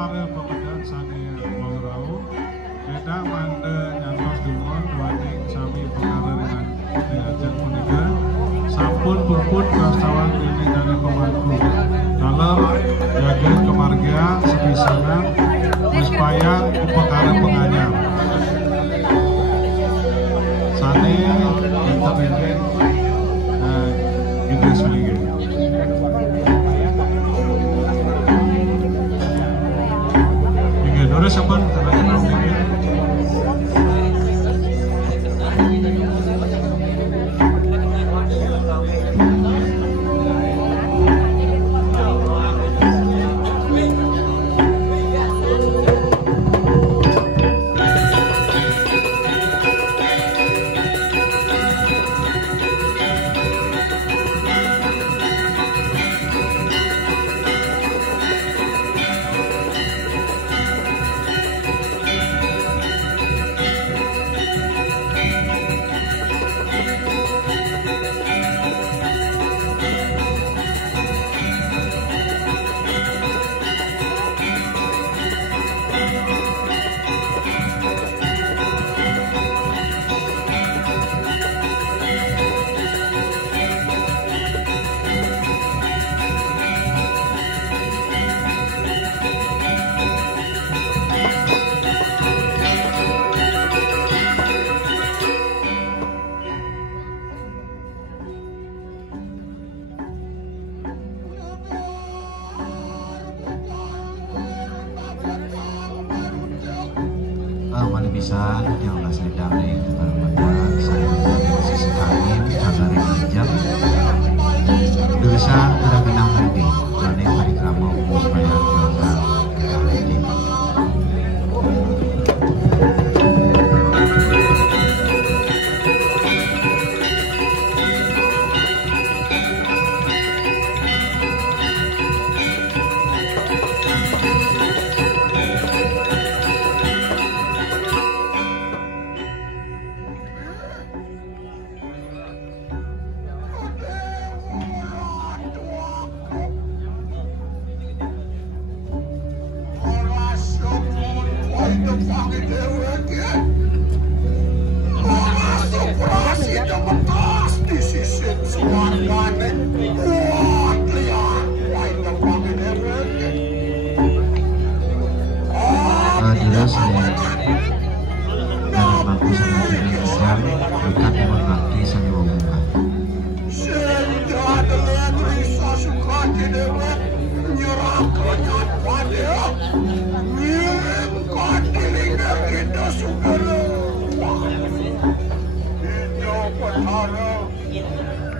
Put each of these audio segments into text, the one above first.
para pemedat sani Maurau beda mande nyantos dumon wani sami pengaruh dengan punika sampun puput prastawa ini dari pemangku dalam jaga kemargian sebisanan supaya upakara penganyam sani internet juga sebagai Nora saban terang bisa yang masih damai bermedar saya sisi angin agak ringan bisa terkenang nanti planning hari kamu supaya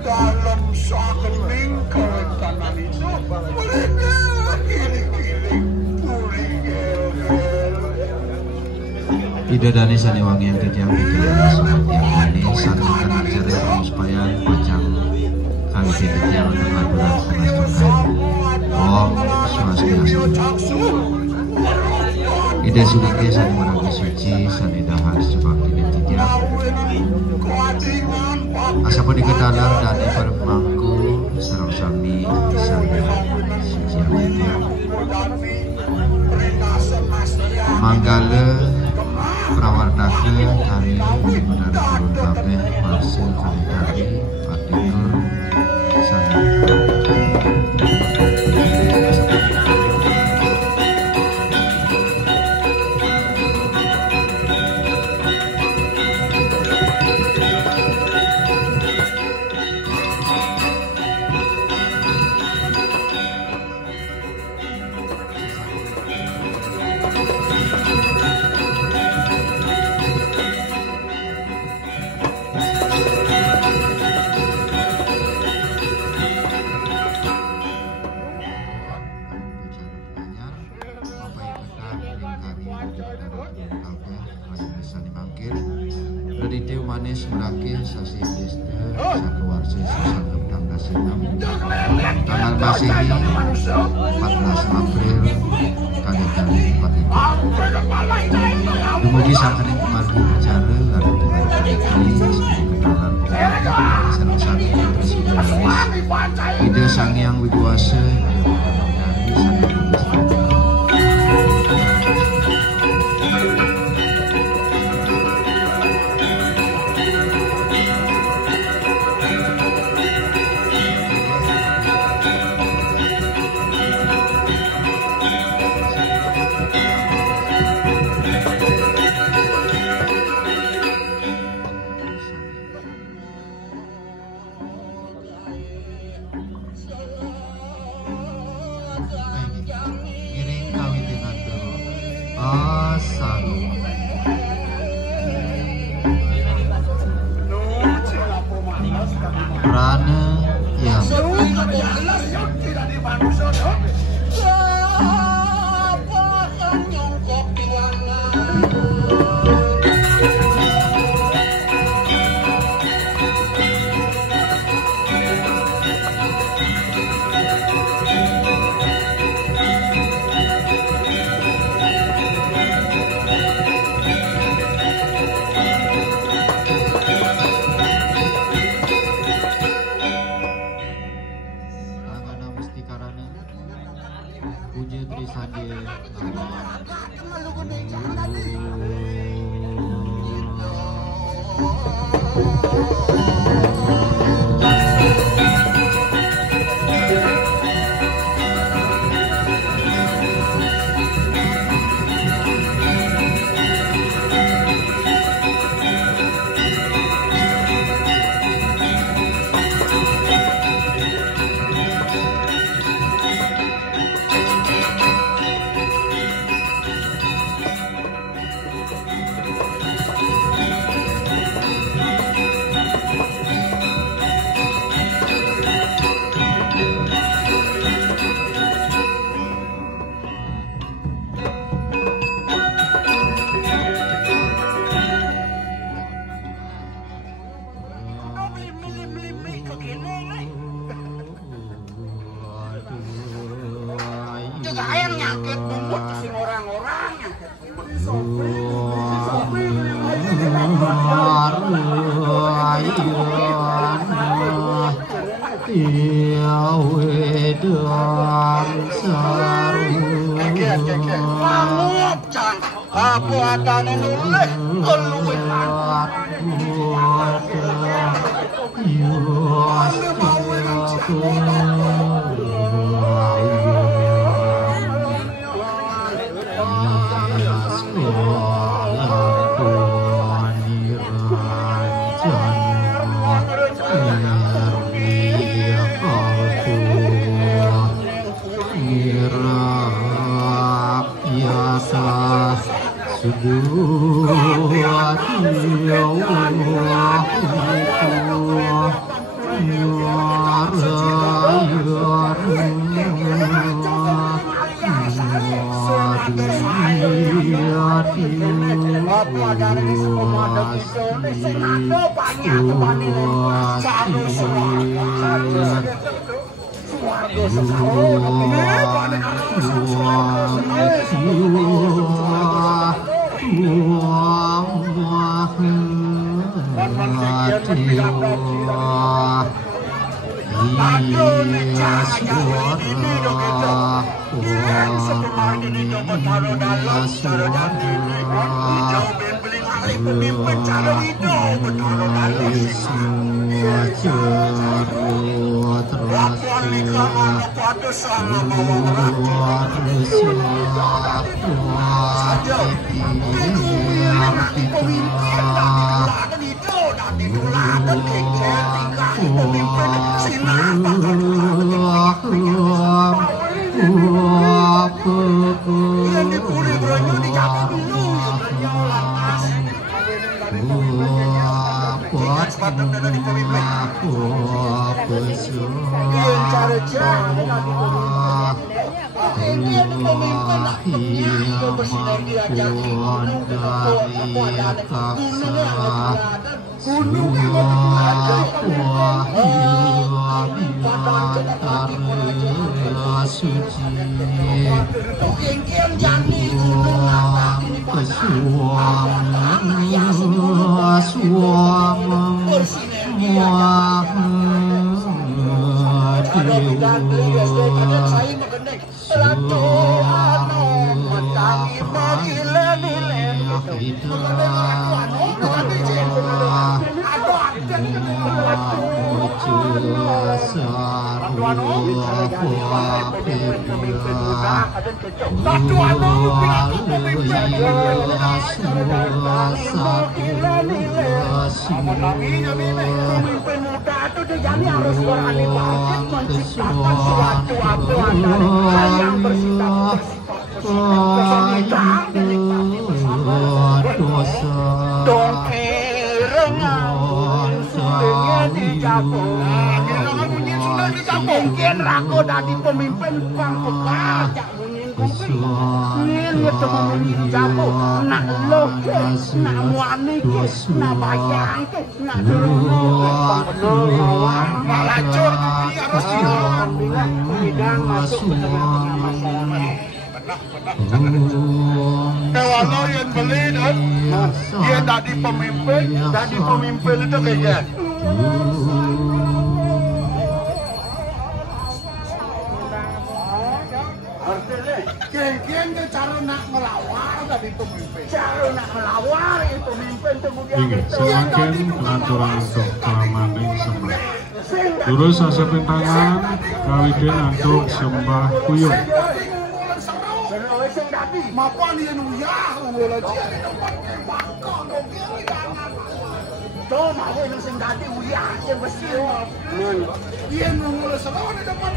dalam sakeling kerentanan itu mereka kiling-kiling Ida Dani Saniwangi yang kejam pikiran seperti yang ini sandikan acara yang supaya pacang kali kejam untuk laburan setengah tukai Om Swastiastu Ida Sulike Sani Maraga Suci Sani Dahar sebab ini tiga Asapun diketalan Dani Permangku Sarang Sami Sani Suci Amelia Manggala Prawartake Kari Benar Turun Kabeh Masih Kali Kari Patikur Sani Manis Meraki Sasi Desta Sakuwarsi Susanggep Tanggal Sinam Tanggal Basihi 14 April Kali-kali Patiku Dumugi Sangkaning Kemargi Bicara Lalu Kali-kali Kenalan Sarang-sarang Presiden Ide Sang Yang Widuwasa dari Sang ini tak mungkin aku dari pemimpin bang pekerja ingin ketemu jamu nak loke nak muani ke nak bayang ke nak malah cur dia harus bidang masuk ke tengah masalah kalau yang beli dan dia dari pemimpin itu kayak Kian cara nak melawar dari pemimpin. Cara nak melawar itu pemimpin kemudian semakin pengaturan untuk keamanan sembah. Terus asapin tangan, kawiden untuk sembah kuyuk. Mapan yang uyah, ulah dia di tempat kebakar, Tuh, mau yang sing dadi uyah yang bersih. Dia nunggu selalu di depan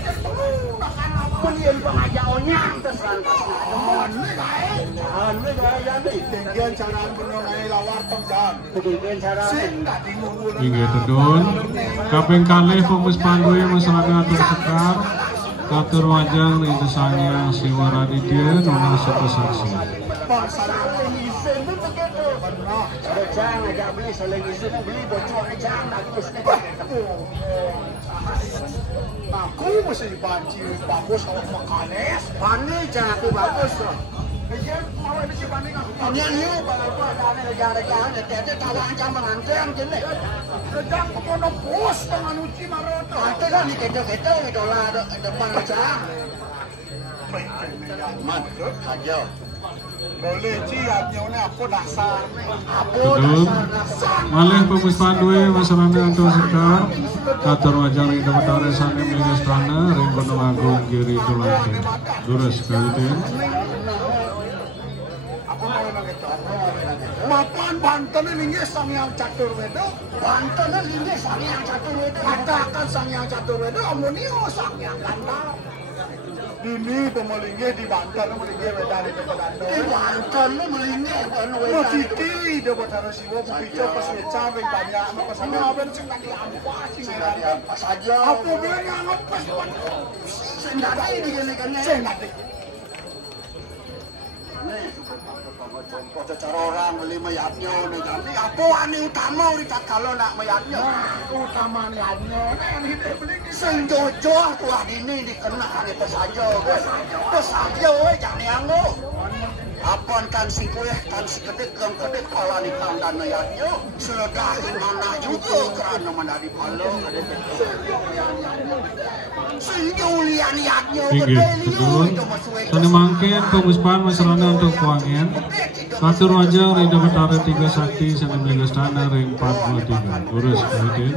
pun yang pengajar onyang terserantas tinggian cara mengenai lawar tenggang tinggian cara hingga tedun kaping kalih fokus panggui masyarakat atur sekar katur wajang itu sanya siwara di dia nona satu saksi jangan agak beli saling isi beli bocor jangan bagus aku mesti banci bagus kalau makanes panik jangan aku bagus mau ada si panik aku ini apa ada negara-negara kita tahu ancam mengancam jenis sedang kepono bos dengan uci maroto itu kan di kita dolar depan aja mantap aja boleh ciatnya aku dasar betul malih fokus panggui masyarakat atur sekar katur wajang ring dapat aresan yang istana ring gunung agung kiri tulante lurus kawiten mapan Banten ini sang yang catur wedo Banten ini sang yang catur wedo katakan sang yang catur wedo amunio sang yang landau ini pemelingnya di Banten melingnya wedari di Pedando di Banten melingnya mau titi dia buat harus siwa pico pas ngecap yang banyak pas ada apa sih tadi apa saja aku bilang nganggap pas sendiri ini kan sendiri contoh cara orang beli mayatnya jadi apa ani utama uritat kalau nak mayatnya utama mayatnya ini beli senjojo tuah ini dikena hari pesajo jangan yang lo apaan kan si kue kan si kedek kepala di kandang mayatnya seledahin mana juga kerana menjadi palo senjulian mayatnya Sani mangkin penguspan masyarakat untuk keuangan katur wajang ring dapat ada 3 sakti sani mega istana ring 43 lurus kawiten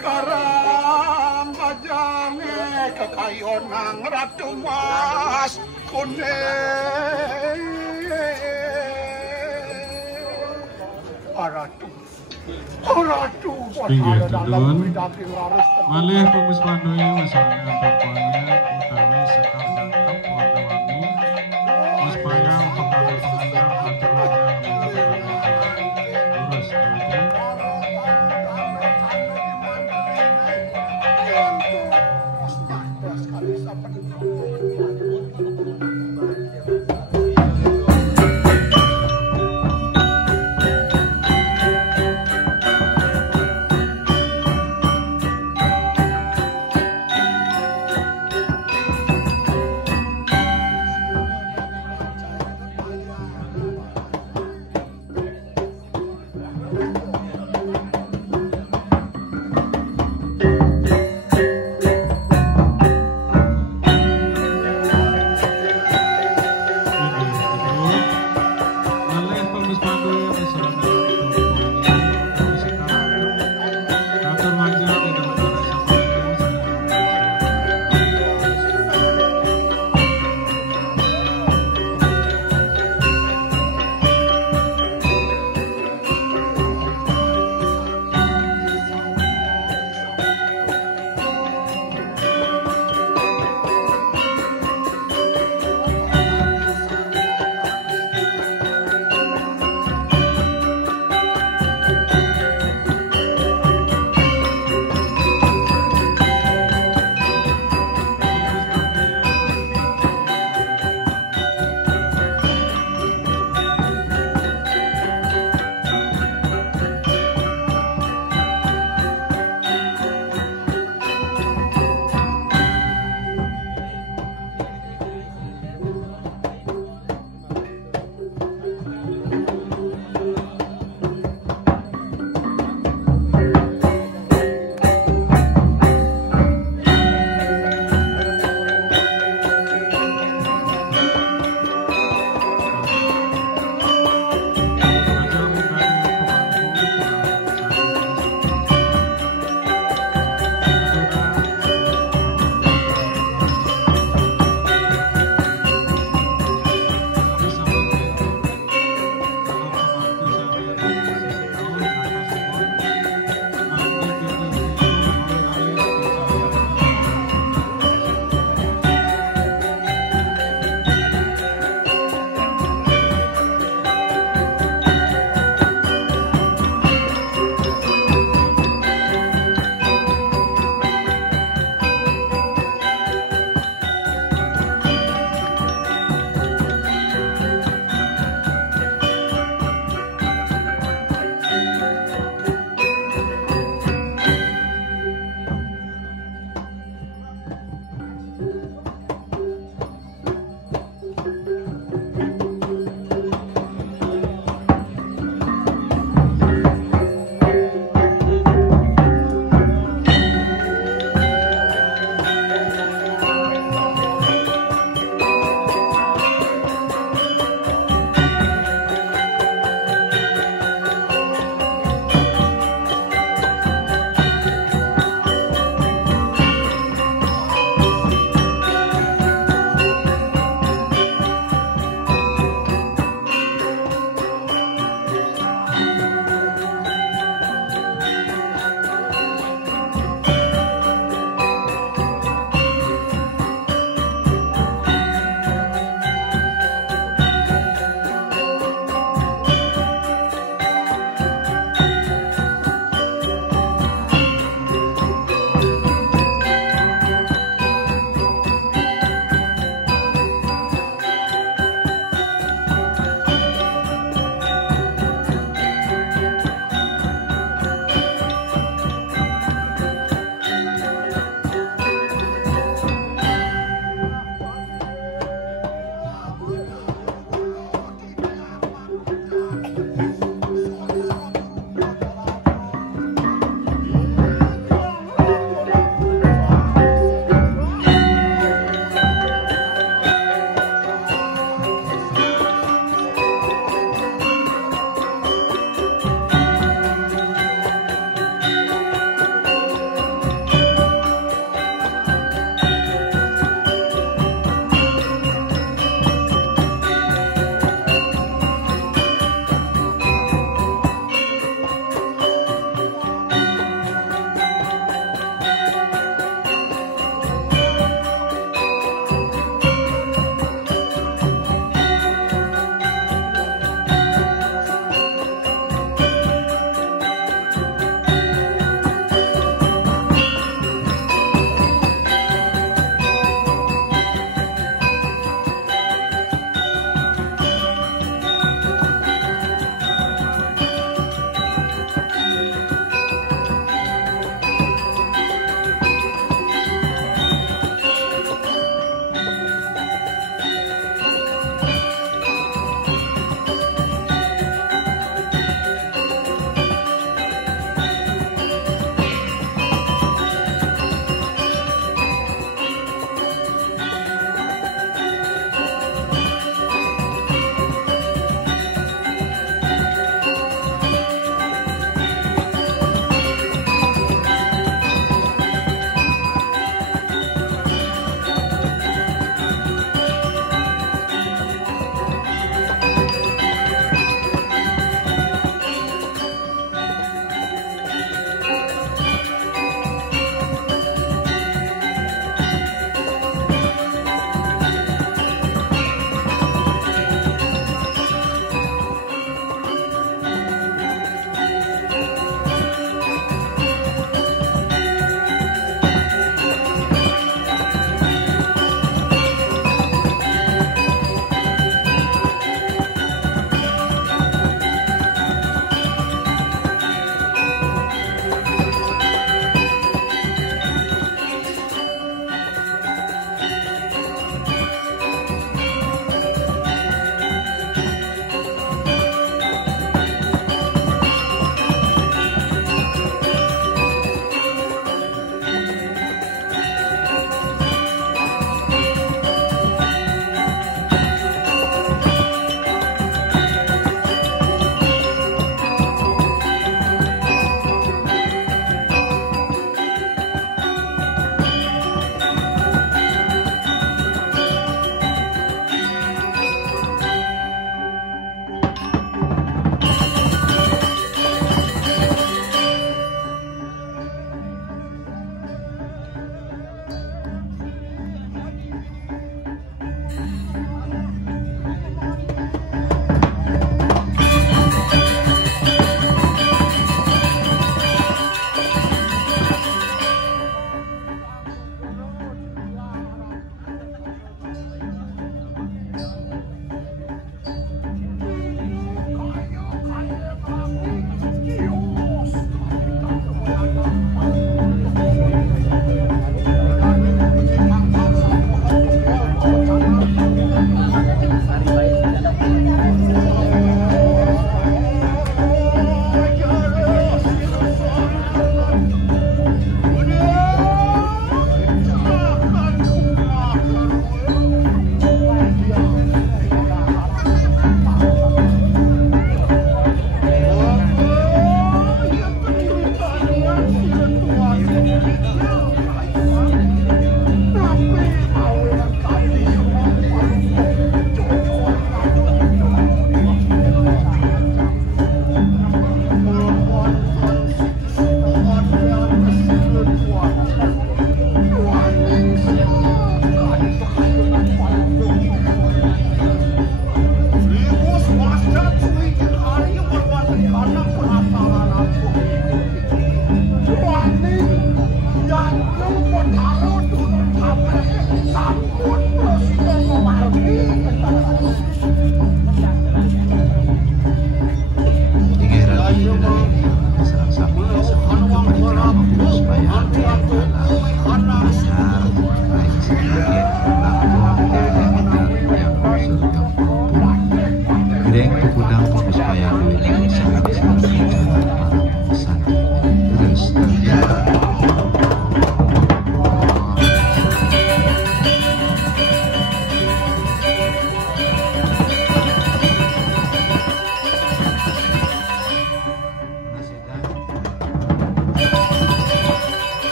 Karang bajange kekayonang Ratu Mas Kune Ratu pinggir tedun malih fokus pandoi masyarakat untuk keuangan utawi sekar jangkep warna-warni mas payang pekali pengajar katur wajang ring dapat ada lurus kawiten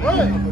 Hey!